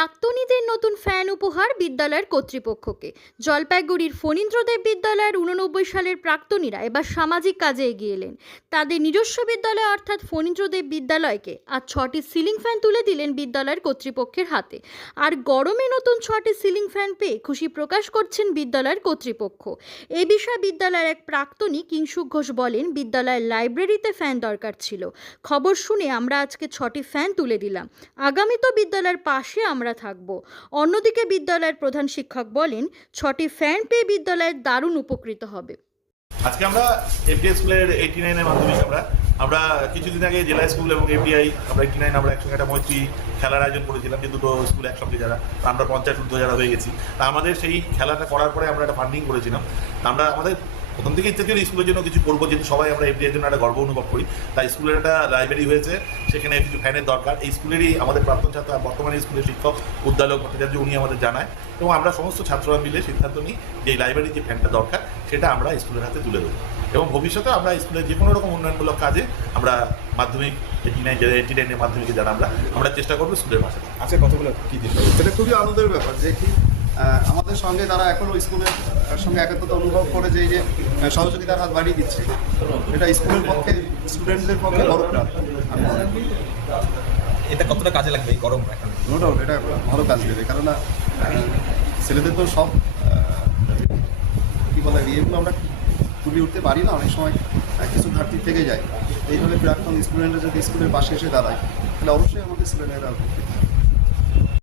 প্রাক্তনীদের নতুন ফ্যান উপহার বিদ্যালয়ের কর্তৃপক্ষকে। জলপাইগুড়ির ফণীন্দ্রদেব বিদ্যালয়ের উননব্বই সালের প্রাক্তনীরা এবার সামাজিক কাজে এগিয়ে এলেন। তাদের নিজস্ব বিদ্যালয় অর্থাৎ ফণীন্দ্রদেব বিদ্যালয়কে আর ছটি সিলিং ফ্যান তুলে দিলেন বিদ্যালয়ের কর্তৃপক্ষের হাতে। আর গরমে নতুন ছটি সিলিং ফ্যান পেয়ে খুশি প্রকাশ করছেন বিদ্যালয়ের কর্তৃপক্ষ। এ বিষয়ে বিদ্যালয়ের এক প্রাক্তনী কিংসুক ঘোষ বলেন, বিদ্যালয়ের লাইব্রেরিতে ফ্যান দরকার ছিল। খবর শুনে আমরা আজকে ছটি ফ্যান তুলে দিলাম। আগামী তো বিদ্যালয়ের পাশে আমরা থাকব। অন্যদিকে বিদ্যালয়ের প্রধান শিক্ষক বলেন, ছটি ফ্যান পেয়ে বিদ্যালয়ের দারুণ উপকৃত হবে। আজকে আমরা এফডিআই স্কুলের এইটি নাইনের মাধ্যমে আমরা আমরা কিছুদিন আগে জেলা স্কুল এবং এফডিআই, আমরা এইটি নাইন আমরা একসঙ্গে একটা মৈত্রী খেলার আয়োজন করেছিলাম, যে দুটো স্কুল একসঙ্গে যারা আমরা পঞ্চায়েত ঊর্ধ্ব যারা হয়ে গেছি। তা আমাদের সেই খেলাটা করার পরে আমরা একটা ফান্ডিং করেছিলাম। আমরা আমাদের প্রথম থেকে ইচ্ছা ছিল স্কুলের জন্য কিছু করব যেহেতু সবাই আমরা এফডিআই জন্য একটা গর্ব অনুভব করি। তাই স্কুলের একটা লাইব্রেরি হয়েছে সেখানে কিছু ফ্যানের দরকার। এই স্কুলেরই আমাদের প্রাক্তন ছাত্র বর্তমানে স্কুলের শিক্ষক উদ্যালক ভট্টাচার্য উনি আমাদের জানায়। এবং আমরা সমস্ত ছাত্ররা মিলে সিদ্ধান্ত নিই যে এই লাইব্রেরির যে ফ্যানটা দরকার সেটা আমরা স্কুলের হাতে তুলে দেবো। এবং ভবিষ্যতে আমরা স্কুলের যে কোনো রকম উন্নয়নমূলক কাজে আমরা মাধ্যমিক এইটি নাইন এইটি নাইনের মাধ্যমিকে যারা আমরা আমরা চেষ্টা করব স্কুলের পাশে। থাকতে। আজকে কতগুলো? কি দিল এটা খুবই আনন্দের ব্যাপার যে কি আমাদের সঙ্গে তারা এখনও স্কুলের সঙ্গে একাত্মতা অনুভব করে যে যে সহযোগিতার হাত বাড়িয়ে দিচ্ছে। এটা স্কুলের পক্ষে স্টুডেন্টদের পক্ষে বড় আমি এটা কতটা কাজে লাগবে এই গরম এখন? নো ডাউট এটা ভালো কাজ দেবে। কেননা ছেলেদের তো সব কি বলে ইয়েগুলো আমরা তুলে উঠতে পারি না। অনেক সময় কিছু ঘাটতি থেকে যায়। এইভাবে প্রাক্তন স্টুডেন্টরা যদি স্কুলের পাশে এসে দাঁড়ায় তাহলে অবশ্যই আমাদের ছেলেমেয়েরা।